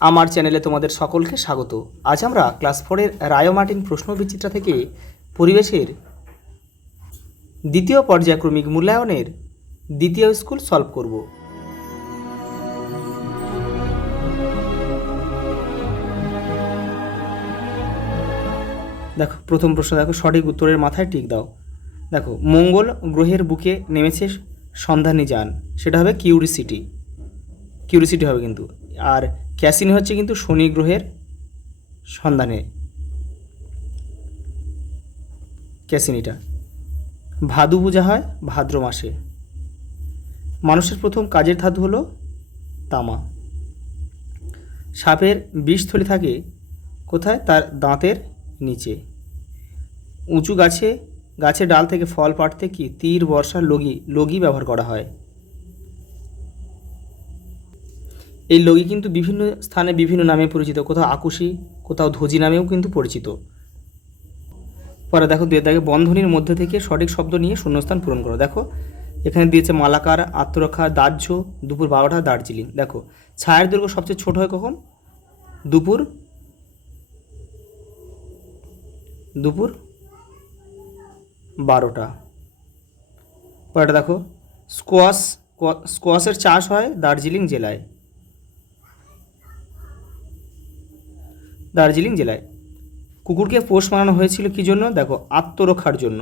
আমার চ্যানেলে তোমাদের সকলকে স্বাগত। আজ আমরা ক্লাস 4-এর রায় মার্টিন প্রশ্নবিচিত্রা থেকে পরিবেশের দ্বিতীয় পর্যায়ক্রমিক মূল্যায়নের দ্বিতীয় স্কুল সলভ করব। দেখো প্রথম প্রশ্ন, দেখো সঠিক উত্তরের মাথায় টিক দাও। দেখো মঙ্গল গ্রহের বুকে নেমেছে সন্ধানী যান, সেটা হবে কিউরিসিটি হবে কিন্তু। আর ক্যাসিনি হচ্ছে কিন্তু শনি গ্রহের সন্ধানে, ক্যাসিনিটা। ভাদু পূজা হয় ভাদ্র মাসে। মানুষের প্রথম কাজের ধাতু হলো তামা। সাপের বিষথলি থাকে কোথায়? তার দাঁতের নিচে। উঁচু গাছের ডাল থেকে ফল পাড়তে কি তীর, বর্ষা, লগি ব্যবহার করা হয়। এই লগি কিন্তু বিভিন্ন স্থানে বিভিন্ন নামে পরিচিত, কোথাও আকুশি, কোথাও ধজি নামেও কিন্তু পরিচিত। পরে দেখো দুয়ের দাগে বন্ধনীর মধ্যে থেকে সঠিক শব্দ নিয়ে শূন্যস্থান পূরণ করো। দেখো এখানে দিয়েছে মালাকার, আত্মরক্ষা, দাহ্য, দুপুর 12টা, দার্জিলিং। দেখো ছায়ার দৈর্ঘ্য সবচেয়ে ছোট হয় কখন? দুপুর 12টা। পরেটা দেখো স্কোয়াশের চাষ হয় দার্জিলিং জেলায়। কুকুরকে পোষ মানানো হয়েছিল কি জন্য? দেখো আত্মরক্ষার জন্য।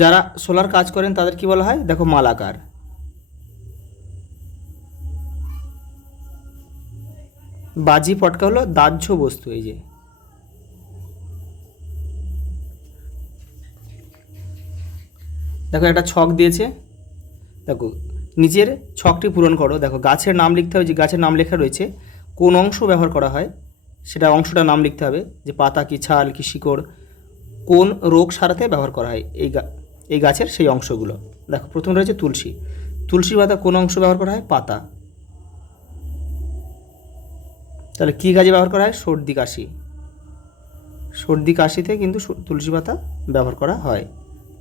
যারা সোলার কাজ করেন তাদের কি বলা হয়? দেখো মালাকার। বাজি পটকা হলো দাহ্য বস্তু। এই যে দেখো একটা ছক দিয়েছে, দেখো নিজের ছকটি পূরণ করো। দেখো গাছের নাম লিখতে হবে, যে গাছের নাম লেখা রয়েছে কোন অংশ ব্যবহার করা হয় সেটা অংশটার নাম লিখতে হবে, যে পাতা কি ছাল কি শিকড়, কোন রোগ সারাতে ব্যবহার করা হয় এই গাছের সেই অংশগুলো। দেখো প্রথম রয়েছে তুলসী পাতা কোন অংশ ব্যবহার করা হয়? পাতা। তাহলে কী কাজে ব্যবহার করা হয়? সর্দি কাশিতে কিন্তু তুলসী পাতা ব্যবহার করা হয়।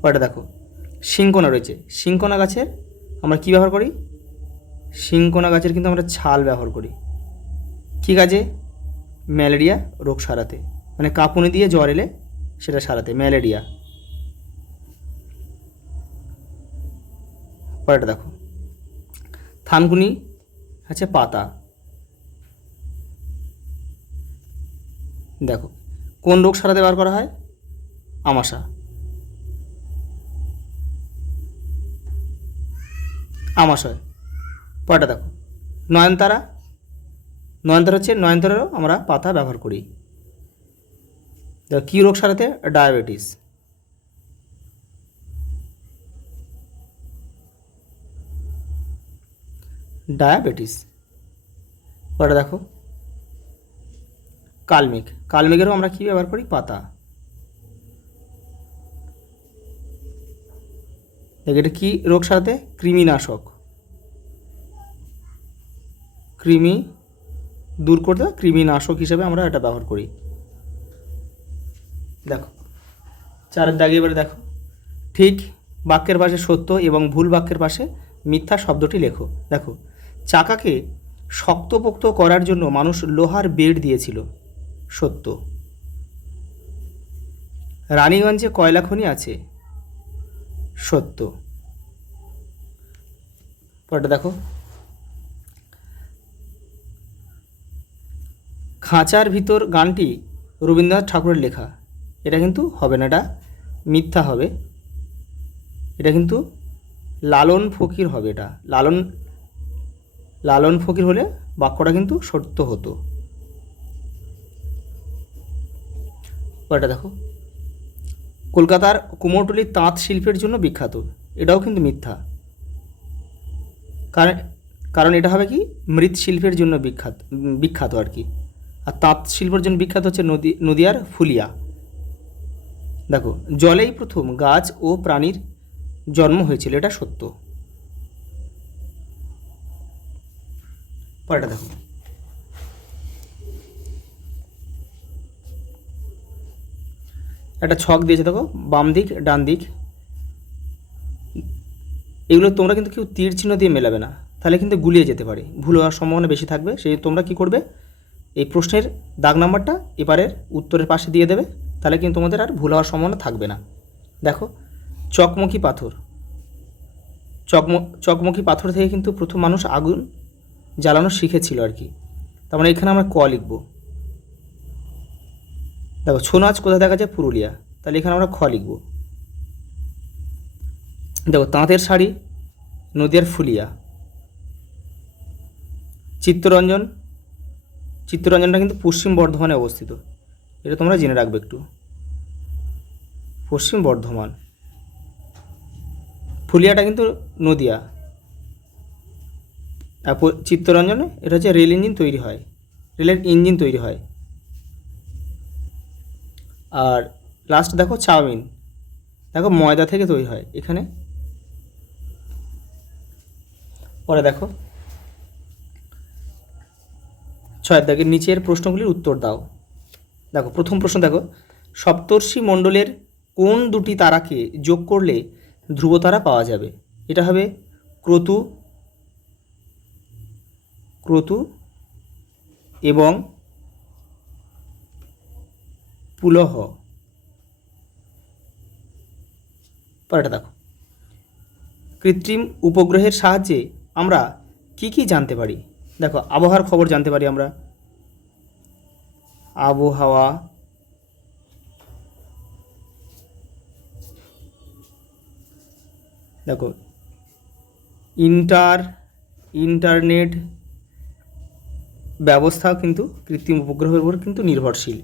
পরে দেখো শিংকোনা রয়েছে, শিংকোনা গাছের আমরা কী ব্যবহার করি? শিংকোনা গাছের কিন্তু আমরা ছাল ব্যবহার করি। কী কাজে? ম্যালেরিয়া রোগ সারাতে, মানে কাঁপুনি দিয়ে জ্বর এলে সেটা সারাতে, ম্যালেরিয়া। পরেটা দেখো থানকুনি আছে পাতা। দেখো কোন রোগ সারাতে ব্যবহার করা হয়? আমাশা। আমাশয়। পরেটা দেখো নয়নতারা হচ্ছে নয়নতারারও আমরা পাতা ব্যবহার করি। দেখো কী রোগ সারাতে? ডায়াবেটিস। পরে দেখো কালমেঘেরও আমরা কী ব্যবহার করি? পাতা। দেখ এটা কী রোগ সারাতে? কৃমিনাশক। কৃমি দূর করতে কৃমিনাশক হিসেবে আমরা এটা ব্যবহার করি। দেখো চারের দাগে এবারে দেখো ঠিক বাক্যের পাশে সত্য এবং ভুল বাক্যের পাশে মিথ্যা শব্দটি লেখো। দেখো চাকাকে শক্তপোক্ত করার জন্য মানুষ লোহার বেড় দিয়েছিল, সত্য। রানীগঞ্জে কয়লা খনি আছে, সত্য। পরেরটা দেখো খাঁচার ভিতর গানটি রবীন্দ্রনাথ ঠাকুরের লেখা, এটা কিন্তু হবে না, এটা মিথ্যা হবে। এটা কিন্তু লালন ফকির হবে। এটা লালন ফকির হলে বাক্যটা কিন্তু সত্য হতো। পরেরটা দেখো কলকাতার কুমোরটুলি তাঁত শিল্পের জন্য বিখ্যাত, এটাও কিন্তু মিথ্যা। কারণ এটা হবে কি মৃৎশিল্পের জন্য বিখ্যাত আর কি। আর তাঁত শিল্পের জন্য বিখ্যাত হচ্ছে নদিয়ার ফুলিয়া। দেখো জলেই প্রথম গাছ ও প্রাণীর জন্ম হয়েছিল, এটা সত্য। পরেরটা দেখো একটা ছক দিয়েছে, দেখো বাম দিক ডান দিক এগুলো তোমরা কিন্তু কেউ তীর চিহ্ন দিয়ে মেলাবে না, তাহলে কিন্তু গুলিয়ে যেতে পারে, ভুল হওয়ার সম্ভাবনা বেশি থাকবে। সেই তোমরা কি করবে, এই প্রশ্নের দাগ নাম্বারটা এবারের উত্তরের পাশে দিয়ে দেবে, তাহলে কিন্তু তোমাদের আর ভুল হওয়ার সম্ভাবনা থাকবে না। দেখো, চকমকি পাথর, চকমকি পাথর থেকে কিন্তু প্রথম মানুষ আগুন জ্বালানো শিখেছিল আর কি। তার মানে এখানে আমরা ক লিখব। দেখো, ছৌ নাচ কোথায় দেখা যায়, পুরুলিয়া, তাহলে এখানে আমরা খ লিখব। দেখো, তাঁতের শাড়ি নদিয়ার ফুলিয়া। চিত্তরঞ্জনটা কিন্তু পশ্চিম বর্ধমানে অবস্থিত, এটা তোমরা জেনে রাখবে একটু, পশ্চিম বর্ধমান। ফুলিয়াটা কিন্তু নদিয়া। আর চিত্তরঞ্জনে এটা হচ্ছে রেলের ইঞ্জিন তৈরি হয়। আর লাস্ট দেখো, চাউমিন, দেখো ময়দা থেকে তৈরি হয় এখানে। পরে দেখো 6 দাগের নিচের প্রশ্নগুলির উত্তর দাও। দেখো, প্রথম প্রশ্ন দেখো, সপ্তর্ষি মণ্ডলের কোন দুটি তারাকে যোগ করলে ধ্রুবতারা পাওয়া যাবে? এটা হবে ক্রতু এবং পুলহ। পরেরটা দেখো, কৃত্রিম উপগ্রহের সাহায্যে আমরা কি জানতে পারি? দেখো, আবহাওয়ার খবর জানতে পারি আমরা, আবহাওয়া। দেখো, ইন্টারনেট ব্যবস্থা কিন্তু কৃত্রিম উপগ্রহের উপর কিন্তু নির্ভরশীল।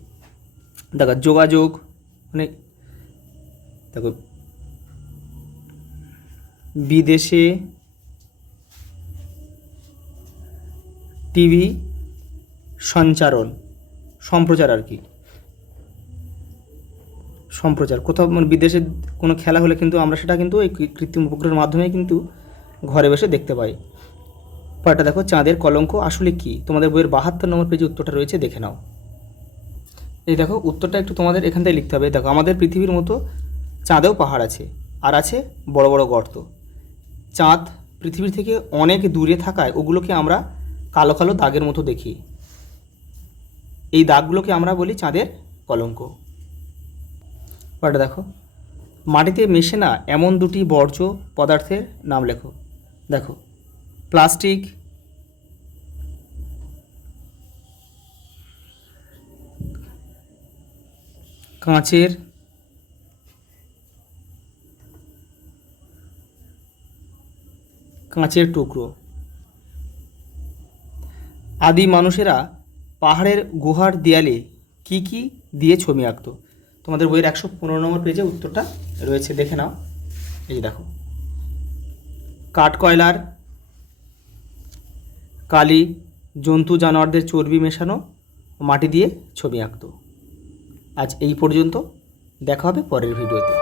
দেখো, যোগাযোগ, মানে দেখো বিদেশে টিভি সম্প্রচার আর কি, কোথাও মানে বিদেশে কোনো খেলা হলে কিন্তু আমরা সেটা কিন্তু এই কৃত্রিম উপগ্রহের মাধ্যমে কিন্তু ঘরে বসে দেখতে পাই। পরেরটা দেখো, চাঁদের কলঙ্ক আসলে কি? তোমাদের বইয়ের 72 নম্বর পেজে উত্তরটা রয়েছে, দেখে নাও। এই দেখো, উত্তরটা একটু তোমাদের এখান থেকে লিখতে হবে। দেখো, আমাদের পৃথিবীর মতো চাঁদেও পাহাড় আছে, আর আছে বড় বড় গর্ত। চাঁদ পৃথিবীর থেকে অনেক দূরে থাকায় ওগুলোকে আমরা কালো কালো দাগের মতো দেখি। এই দাগগুলোকে আমরা বলি চাঁদের কলঙ্ক। পরেরটা দেখো, মাটিতে মেশে না এমন দুটি বর্জ্য পদার্থের নাম লেখো। দেখো, প্লাস্টিক, কাঁচের টুকরো। আদি মানুষেরা পাহাড়ের গুহার দেয়ালে কি দিয়ে ছবি আঁকতো? তোমাদের বইয়ের 115 নম্বর পেজে উত্তরটা রয়েছে, দেখে নাও। এই দেখো, কাঠ কয়লার, কালি, জন্তু জানোয়ারদের চর্বি মেশানো মাটি দিয়ে ছবি আঁকতো। আজ এই পর্যন্ত, দেখা হবে পরের ভিডিওতে।